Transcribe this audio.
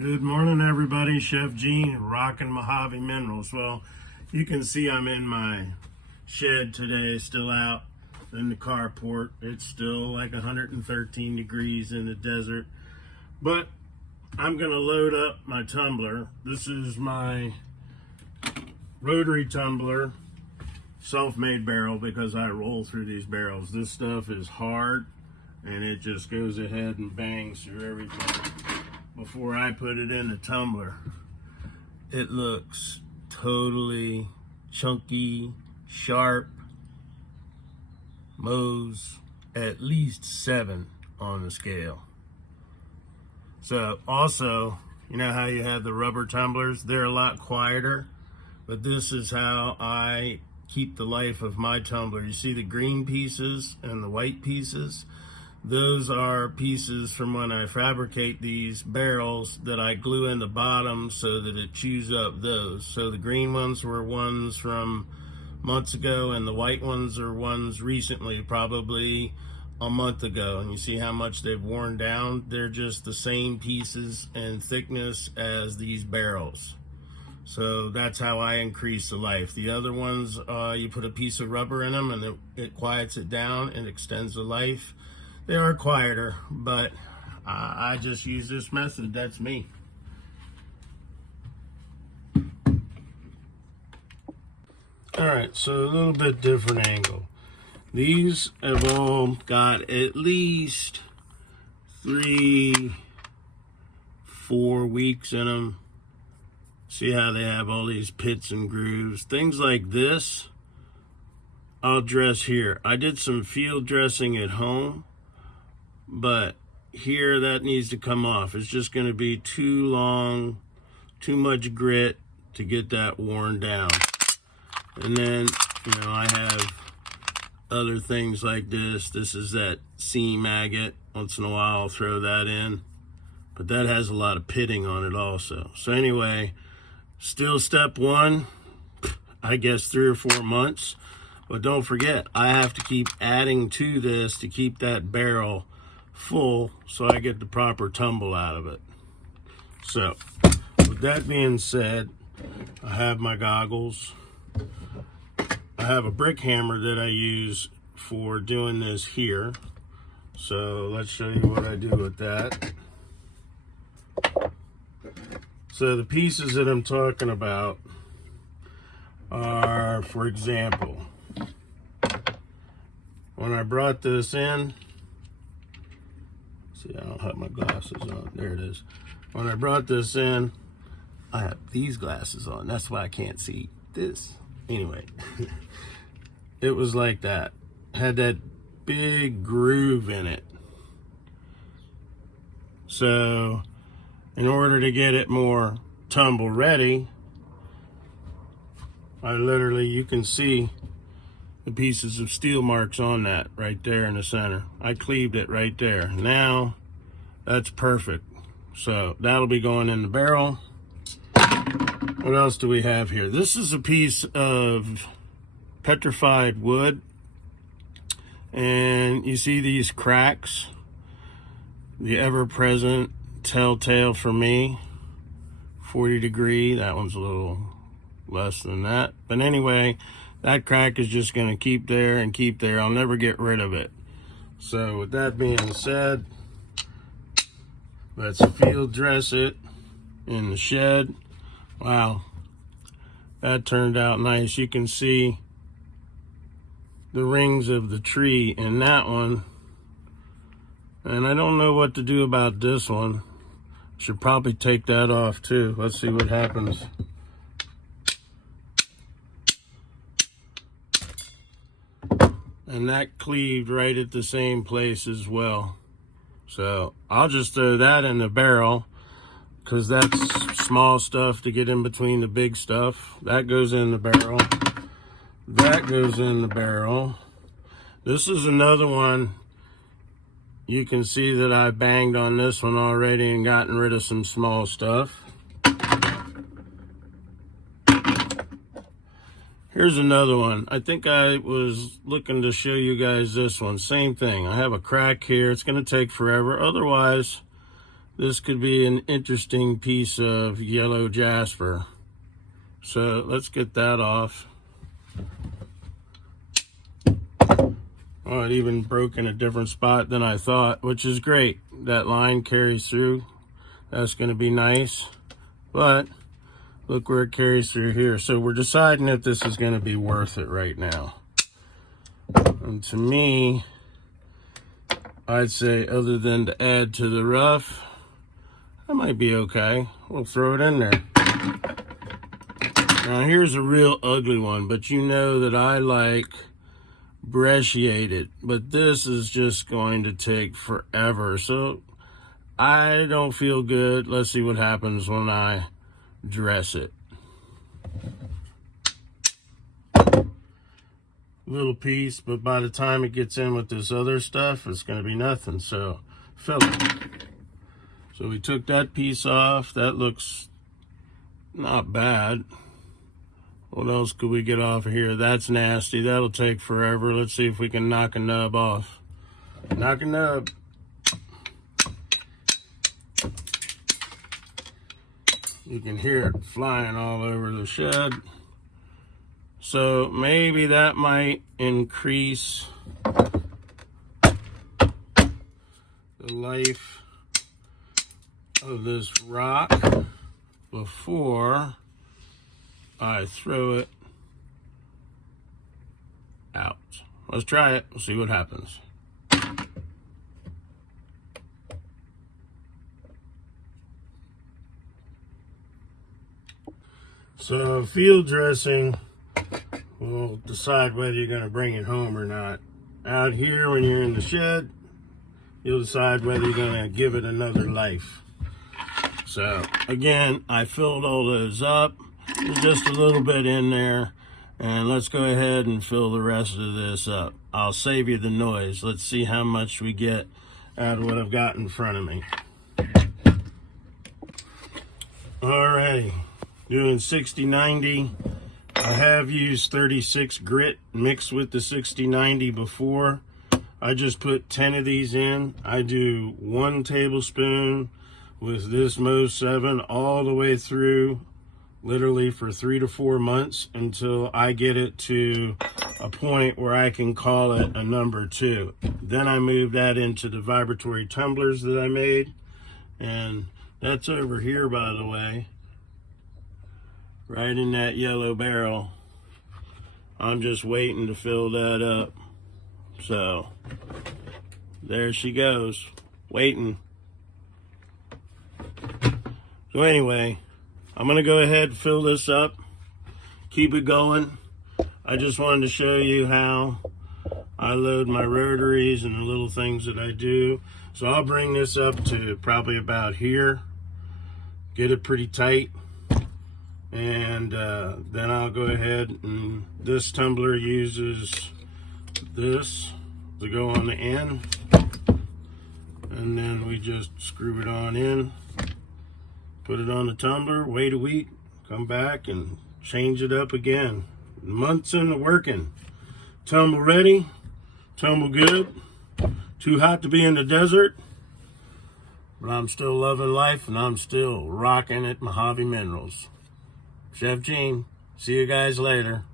Good morning, everybody. Chef Gene, Rockin Mojave Minerals. Well, you can see I'm in my shed today, still out in the carport. It's still like 113 degrees in the desert, but I'm gonna load up my tumbler. This is my Rotary Tumbler self-made barrel because I roll through these barrels. This stuff is hard and it just goes ahead and bangs through everything. Before I put it in the tumbler, it looks totally chunky, sharp, mows at least 7 on the scale. So also, you know how you have the rubber tumblers? They're a lot quieter, but this is how I keep the life of my tumbler. You see the green pieces and the white pieces? Those are pieces from when I fabricate these barrels that I glue in the bottom so that it chews up those. So the green ones were ones from months ago and the white ones are ones recently, probably a month ago. And you see how much they've worn down? They're just the same pieces and thickness as these barrels. So that's how I increase the life. The other ones, you put a piece of rubber in them and it quiets it down and extends the life. They are quieter, but I just use this method. That's me. All right, so a little bit different angle. These have all got at least 3-4 weeks in them. See how they have all these pits and grooves. Things like this, I'll dress here. I did some field dressing at home, but here that needs to come off. It's just going to be too long, too much grit to get that worn down. And then, you know, I have other things like this. This is that seam agate. Once in a while I'll throw that in, but that has a lot of pitting on it also. So anyway, still step one, I guess 3 or 4 months. But don't forget, I have to keep adding to this to keep that barrel full so I get the proper tumble out of it. So with that being said, I have my goggles. I have a brick hammer that I use for doing this here. So let's show you what I do with that. So the pieces that I'm talking about are, for example, when I brought this in, see, I don't have my glasses on. There it is. When I brought this in, I have these glasses on. That's why I can't see this. Anyway, it was like that. Had that big groove in it. So, in order to get it more tumble ready, I literally, you can see the pieces of steel marks on that right there in the center. I cleaved it right there. Now that's perfect. So that'll be going in the barrel. What else do we have here? This is a piece of petrified wood, and you see these cracks, the ever-present telltale for me, 40 degree. That one's a little less than that, but anyway, that crack is just going to keep there and keep there. I'll never get rid of it. So with that being said, let's field dress it in the shed. Wow, that turned out nice. You can see the rings of the tree in that one. And I don't know what to do about this one. Should probably take that off too. Let's see what happens. And that cleaved right at the same place as well. So I'll just throw that in the barrel because that's small stuff to get in between the big stuff. That goes in the barrel. That goes in the barrel. This is another one. You can see that I banged on this one already and gotten rid of some small stuff. Here's another one. I think I was looking to show you guys this one. Same thing. I have a crack here. It's going to take forever. Otherwise, this could be an interesting piece of yellow jasper. So let's get that off. Oh, it even broke in a different spot than I thought, which is great. That line carries through. That's going to be nice. But look where it carries through here. So we're deciding if this is going to be worth it right now. And to me, I'd say other than to add to the rough, that might be okay. We'll throw it in there. Now here's a real ugly one, but you know that I like brecciated, but this is just going to take forever. So I don't feel good. Let's see what happens when I dress it. Little piece, but by the time it gets in with this other stuff, it's going to be nothing. So fill it. So we took that piece off. That looks not bad. What else could we get off of here? That's nasty. That'll take forever. Let's see if we can knock a nub off. Knock a nub. You can hear it flying all over the shed. So maybe that might increase the life of this rock before I throw it out. Let's try it. We'll see what happens. So field dressing will decide whether you're going to bring it home or not. Out here, when you're in the shed, you'll decide whether you're going to give it another life. So again, I filled all those up. There's just a little bit in there, and let's go ahead and fill the rest of this up. I'll save you the noise. Let's see how much we get out of what I've got in front of me. Alrighty, doing 60-90. I have used 36 grit mixed with the 60-90 before. I just put 10 of these in. I do 1 tablespoon with this Mo 7 all the way through, literally for 3 to 4 months, until I get it to a point where I can call it a number 2. Then I move that into the vibratory tumblers that I made, and that's over here, by the way, right in that yellow barrel. I'm just waiting to fill that up. So there she goes, waiting. So anyway, I'm gonna go ahead and fill this up, keep it going. I just wanted to show you how I load my rotaries and the little things that I do. So I'll bring this up to probably about here, get it pretty tight, and then I'll go ahead, and this tumbler uses this to go on the end, and then we just screw it on in, put it on the tumbler, wait a week, come back and change it up again. Months into working. Tumble ready, tumble good. Too hot to be in the desert, but I'm still loving life, and I'm still rocking at Mojave Minerals. Chef Gene, see you guys later.